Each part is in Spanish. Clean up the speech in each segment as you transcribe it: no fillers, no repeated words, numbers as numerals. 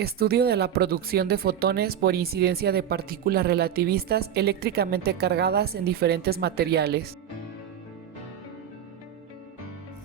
Estudio de la producción de fotones por incidencia de partículas relativistas eléctricamente cargadas en diferentes materiales.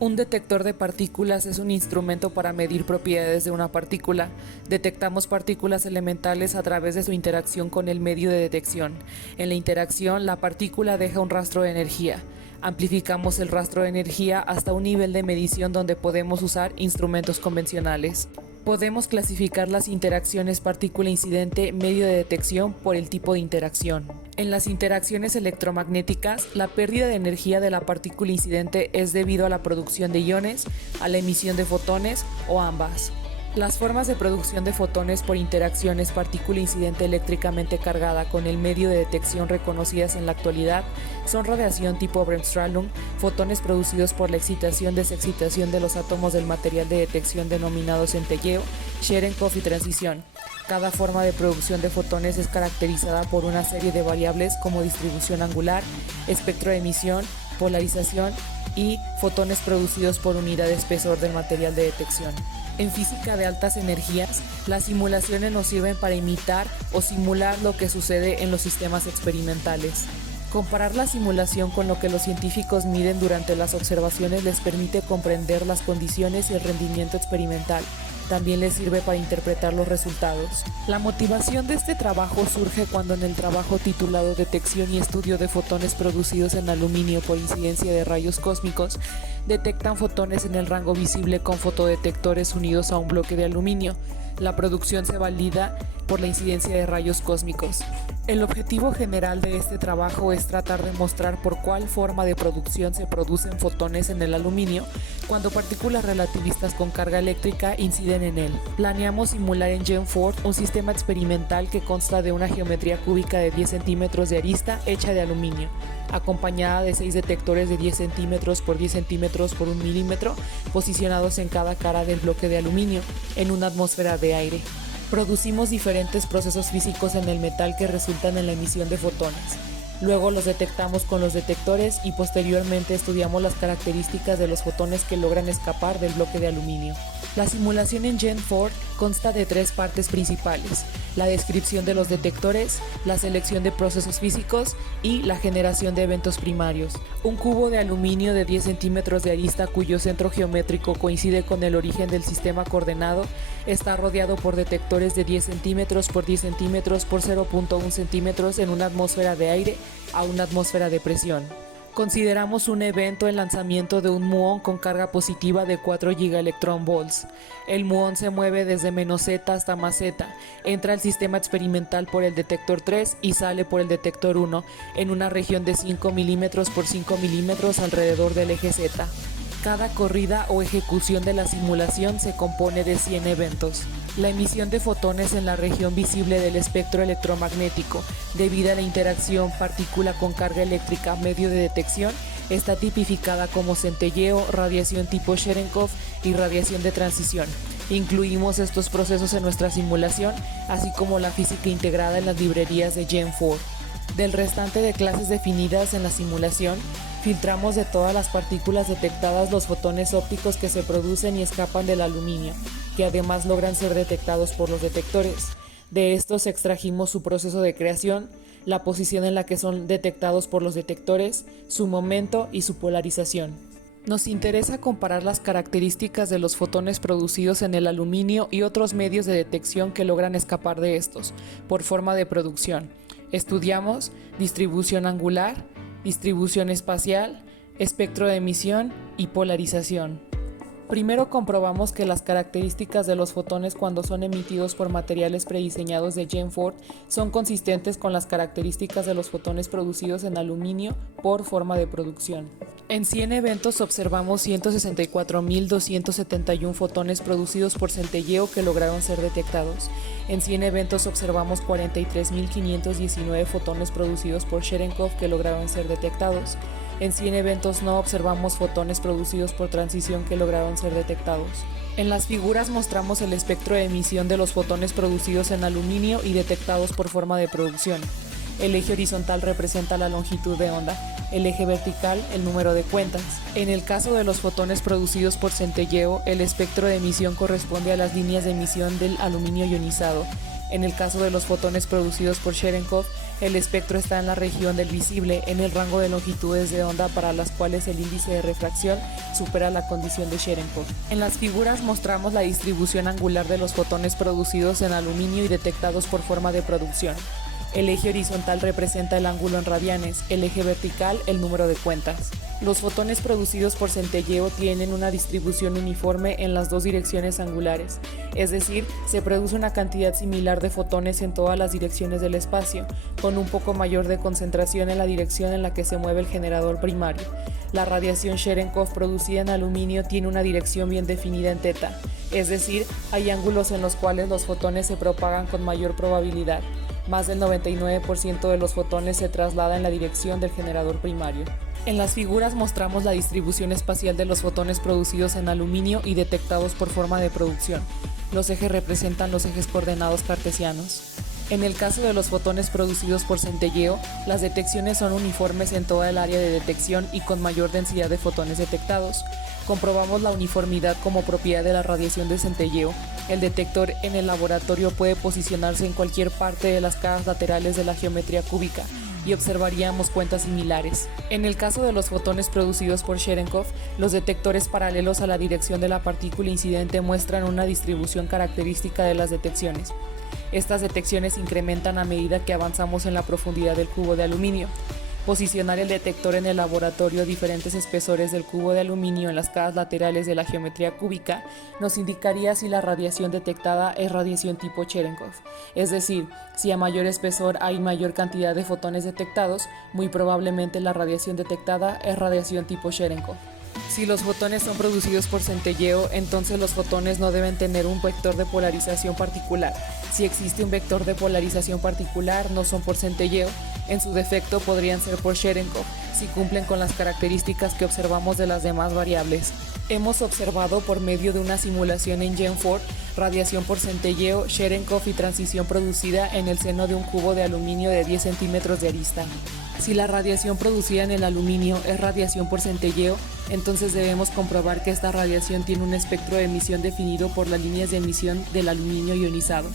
Un detector de partículas es un instrumento para medir propiedades de una partícula. Detectamos partículas elementales a través de su interacción con el medio de detección. En la interacción, la partícula deja un rastro de energía. Amplificamos el rastro de energía hasta un nivel de medición donde podemos usar instrumentos convencionales. Podemos clasificar las interacciones partícula incidente medio de detección por el tipo de interacción. En las interacciones electromagnéticas, la pérdida de energía de la partícula incidente es debido a la producción de iones, a la emisión de fotones o ambas. Las formas de producción de fotones por interacciones partícula incidente eléctricamente cargada con el medio de detección reconocidas en la actualidad son radiación tipo Bremsstrahlung, fotones producidos por la excitación-desexcitación de los átomos del material de detección denominado centelleo, Cherenkov y transición. Cada forma de producción de fotones es caracterizada por una serie de variables como distribución angular, espectro de emisión, polarización y fotones producidos por unidad de espesor del material de detección. En física de altas energías, las simulaciones nos sirven para imitar o simular lo que sucede en los sistemas experimentales. Comparar la simulación con lo que los científicos miden durante las observaciones les permite comprender las condiciones y el rendimiento experimental. También les sirve para interpretar los resultados. La motivación de este trabajo surge cuando en el trabajo titulado Detección y estudio de fotones producidos en aluminio por incidencia de rayos cósmicos, detectan fotones en el rango visible con fotodetectores unidos a un bloque de aluminio. La producción se valida por la incidencia de rayos cósmicos. El objetivo general de este trabajo es tratar de mostrar por cuál forma de producción se producen fotones en el aluminio cuando partículas relativistas con carga eléctrica inciden en él. Planeamos simular en GEM4 un sistema experimental que consta de una geometría cúbica de 10 centímetros de arista hecha de aluminio, acompañada de 6 detectores de 10 centímetros por 10 centímetros por 1 milímetro, posicionados en cada cara del bloque de aluminio, en una atmósfera de aire. Producimos diferentes procesos físicos en el metal que resultan en la emisión de fotones. Luego los detectamos con los detectores y posteriormente estudiamos las características de los fotones que logran escapar del bloque de aluminio. La simulación en GEM4 consta de 3 partes principales: la descripción de los detectores, la selección de procesos físicos y la generación de eventos primarios. Un cubo de aluminio de 10 centímetros de arista cuyo centro geométrico coincide con el origen del sistema coordenado está rodeado por detectores de 10 centímetros por 10 centímetros por 0.1 centímetros en una atmósfera de aire a una atmósfera de presión. Consideramos un evento el lanzamiento de un muón con carga positiva de 4 gigaelectronvolts. El muón se mueve desde -z hasta +z, entra al sistema experimental por el detector 3 y sale por el detector 1 en una región de 5 milímetros por 5 milímetros alrededor del eje Z. Cada corrida o ejecución de la simulación se compone de 100 eventos. La emisión de fotones en la región visible del espectro electromagnético, debido a la interacción partícula con carga eléctrica medio de detección, está tipificada como centelleo, radiación tipo Cherenkov y radiación de transición. Incluimos estos procesos en nuestra simulación, así como la física integrada en las librerías de GEM4. Del restante de clases definidas en la simulación, filtramos de todas las partículas detectadas los fotones ópticos que se producen y escapan del aluminio, que además logran ser detectados por los detectores. De estos extrajimos su proceso de creación, la posición en la que son detectados por los detectores, su momento y su polarización. Nos interesa comparar las características de los fotones producidos en el aluminio y otros medios de detección que logran escapar de estos, por forma de producción. Estudiamos distribución angular, distribución espacial, espectro de emisión y polarización. Primero comprobamos que las características de los fotones cuando son emitidos por materiales prediseñados de GEM4 son consistentes con las características de los fotones producidos en aluminio por forma de producción. En 100 eventos observamos 164.271 fotones producidos por centelleo que lograron ser detectados. En 100 eventos observamos 43.519 fotones producidos por Cherenkov que lograron ser detectados. En 100 eventos no observamos fotones producidos por transición que lograron ser detectados. En las figuras mostramos el espectro de emisión de los fotones producidos en aluminio y detectados por forma de producción. El eje horizontal representa la longitud de onda, el eje vertical, el número de cuentas. En el caso de los fotones producidos por centelleo, el espectro de emisión corresponde a las líneas de emisión del aluminio ionizado. En el caso de los fotones producidos por Cherenkov, el espectro está en la región del visible, en el rango de longitudes de onda para las cuales el índice de refracción supera la condición de Cherenkov. En las figuras mostramos la distribución angular de los fotones producidos en aluminio y detectados por forma de producción. El eje horizontal representa el ángulo en radianes, el eje vertical el número de cuentas. Los fotones producidos por centelleo tienen una distribución uniforme en las dos direcciones angulares, es decir, se produce una cantidad similar de fotones en todas las direcciones del espacio, con un poco mayor de concentración en la dirección en la que se mueve el generador primario. La radiación Cherenkov producida en aluminio tiene una dirección bien definida en teta, es decir, hay ángulos en los cuales los fotones se propagan con mayor probabilidad. Más del 99% de los fotones se traslada en la dirección del generador primario. En las figuras mostramos la distribución espacial de los fotones producidos en aluminio y detectados por forma de producción. Los ejes representan los ejes coordenados cartesianos. En el caso de los fotones producidos por centelleo, las detecciones son uniformes en toda el área de detección y con mayor densidad de fotones detectados. Comprobamos la uniformidad como propiedad de la radiación de centelleo. El detector en el laboratorio puede posicionarse en cualquier parte de las caras laterales de la geometría cúbica y observaríamos cuentas similares. En el caso de los fotones producidos por Cherenkov, los detectores paralelos a la dirección de la partícula incidente muestran una distribución característica de las detecciones. Estas detecciones incrementan a medida que avanzamos en la profundidad del cubo de aluminio. Posicionar el detector en el laboratorio a diferentes espesores del cubo de aluminio en las caras laterales de la geometría cúbica nos indicaría si la radiación detectada es radiación tipo Cherenkov. Es decir, si a mayor espesor hay mayor cantidad de fotones detectados, muy probablemente la radiación detectada es radiación tipo Cherenkov. Si los fotones son producidos por centelleo, entonces los fotones no deben tener un vector de polarización particular. Si existe un vector de polarización particular, no son por centelleo. En su defecto podrían ser por Cherenkov, si cumplen con las características que observamos de las demás variables. Hemos observado por medio de una simulación en Gen4 radiación por centelleo, Cherenkov y transición producida en el seno de un cubo de aluminio de 10 centímetros de arista. Si la radiación producida en el aluminio es radiación por centelleo, entonces debemos comprobar que esta radiación tiene un espectro de emisión definido por las líneas de emisión del aluminio ionizado.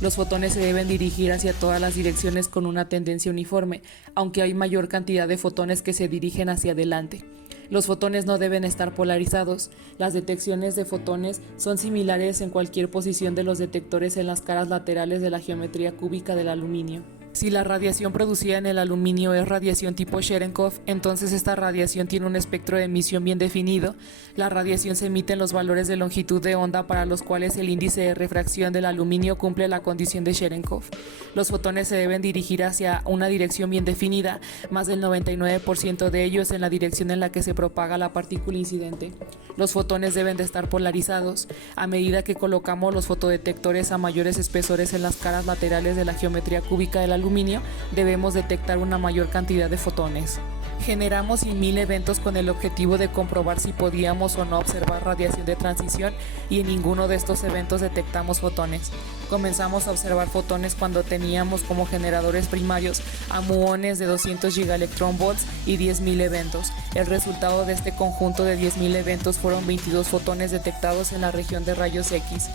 Los fotones se deben dirigir hacia todas las direcciones con una tendencia uniforme, aunque hay mayor cantidad de fotones que se dirigen hacia adelante. Los fotones no deben estar polarizados. Las detecciones de fotones son similares en cualquier posición de los detectores en las caras laterales de la geometría cúbica del aluminio. Si la radiación producida en el aluminio es radiación tipo Cherenkov, entonces esta radiación tiene un espectro de emisión bien definido. La radiación se emite en los valores de longitud de onda para los cuales el índice de refracción del aluminio cumple la condición de Cherenkov. Los fotones se deben dirigir hacia una dirección bien definida, más del 99% de ellos en la dirección en la que se propaga la partícula incidente. Los fotones deben de estar polarizados. A medida que colocamos los fotodetectores a mayores espesores en las caras laterales de la geometría cúbica del aluminio, debemos detectar una mayor cantidad de fotones. Generamos 100.000 eventos con el objetivo de comprobar si podíamos o no observar radiación de transición y en ninguno de estos eventos detectamos fotones. Comenzamos a observar fotones cuando teníamos como generadores primarios a muones de 200 gigaelectronvolts y 10.000 eventos. El resultado de este conjunto de 10.000 eventos fueron 22 fotones detectados en la región de rayos X.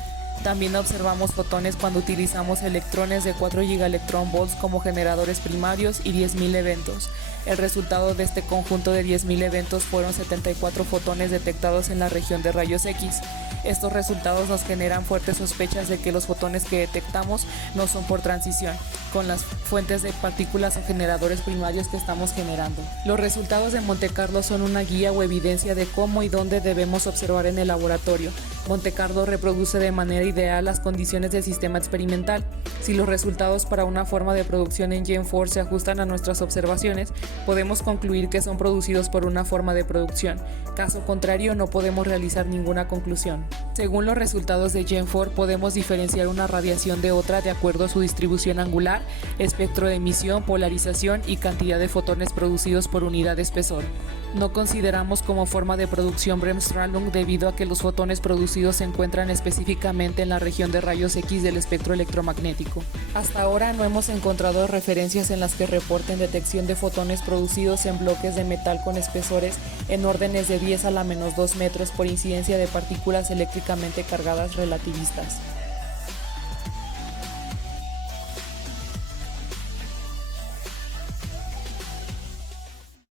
También observamos fotones cuando utilizamos electrones de 4 gigaelectronvolts como generadores primarios y 10.000 eventos. El resultado de este conjunto de 10.000 eventos fueron 74 fotones detectados en la región de rayos X. Estos resultados nos generan fuertes sospechas de que los fotones que detectamos no son por transición con las fuentes de partículas o generadores primarios que estamos generando. Los resultados de Monte Carlo son una guía o evidencia de cómo y dónde debemos observar en el laboratorio. Monte Carlo reproduce de manera ideal las condiciones del sistema experimental. Si los resultados para una forma de producción en Gen4 se ajustan a nuestras observaciones, podemos concluir que son producidos por una forma de producción. Caso contrario, no podemos realizar ninguna conclusión. Según los resultados de Gen4, podemos diferenciar una radiación de otra de acuerdo a su distribución angular, espectro de emisión, polarización y cantidad de fotones producidos por unidad de espesor. No consideramos como forma de producción Bremsstrahlung debido a que los fotones producidos conocidos se encuentran específicamente en la región de rayos X del espectro electromagnético. Hasta ahora no hemos encontrado referencias en las que reporten detección de fotones producidos en bloques de metal con espesores en órdenes de 10 a la menos 2 metros por incidencia de partículas eléctricamente cargadas relativistas.